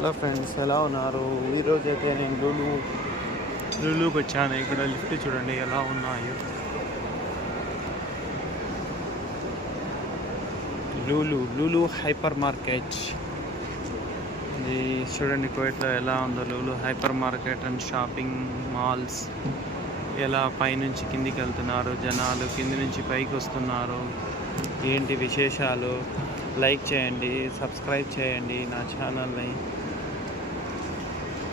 Hello friends, ఎలా ఉన్నారు? ఈరోజు అయితే నేను లులుకి వచ్చాను. ఇక్కడ లిఫ్ట్ చూడండి ఎలా ఉన్నాయో. లులు హైపర్ మార్కెట్ ఇది చూడండి. కోయిట్లో ఎలా ఉందో Lulu hyper market and shopping malls. ఎలా పైనుంచి కిందికి వెళ్తున్నారు జనాలు, కింది నుంచి పైకి వస్తున్నారు. ఏంటి విశేషాలు? లైక్ చేయండి, సబ్స్క్రైబ్ చేయండి నా ఛానల్ని.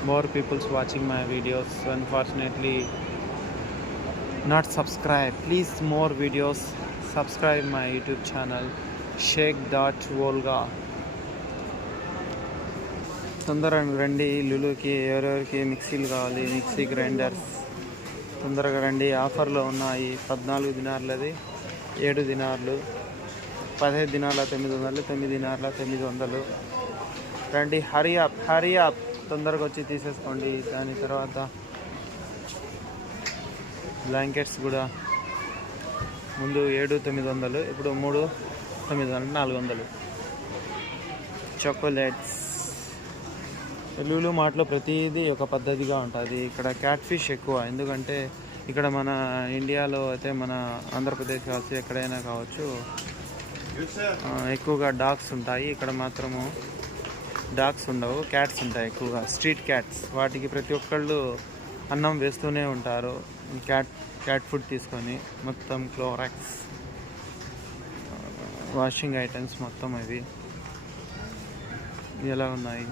More people's watching my videos, unfortunately not subscribe. Please more videos, subscribe my YouTube channel Sheikh.Volga. తొందరగా రండి లులుకి. ఎవరెవరికి మిక్సీలు కావాలి, మిక్సీ గ్రైండర్స్ తొందరగా రండి. ఆఫర్లో ఉన్నాయి. 14 దినార్లది 7 దినార్లు, 15 దినార్ల 900, 9 దినార్ల 900. రండి, హరీ అప్ తొందరగా వచ్చి తీసేసుకోండి. దాని తర్వాత బ్లాంకెట్స్ కూడా ముందు 7,900, ఇప్పుడు 3,900, 400. చాకోలెట్స్. లులు మార్ట్లో ప్రతిదీ ఒక పద్ధతిగా ఉంటుంది. ఇక్కడ క్యాట్ ఫిష్ ఎక్కువ, ఎందుకంటే ఇక్కడ మన ఇండియాలో అయితే మన ఆంధ్రప్రదేశ్ కావచ్చు, ఎక్కడైనా కావచ్చు, ఎక్కువగా డాగ్స్ ఉంటాయి. ఇక్కడ మాత్రము డాగ్స్ ఉండవు, క్యాట్స్ ఉంటాయి ఎక్కువగా. Street cats. వాటికి ప్రతి ఒక్కళ్ళు అన్నం వేస్తూనే ఉంటారు. క్యాట్ ఫుడ్ తీసుకొని మొత్తం క్లోరాక్స్ వాషింగ్ ఐటమ్స్ మొత్తం ఇవి ఎలా ఉన్నాయి.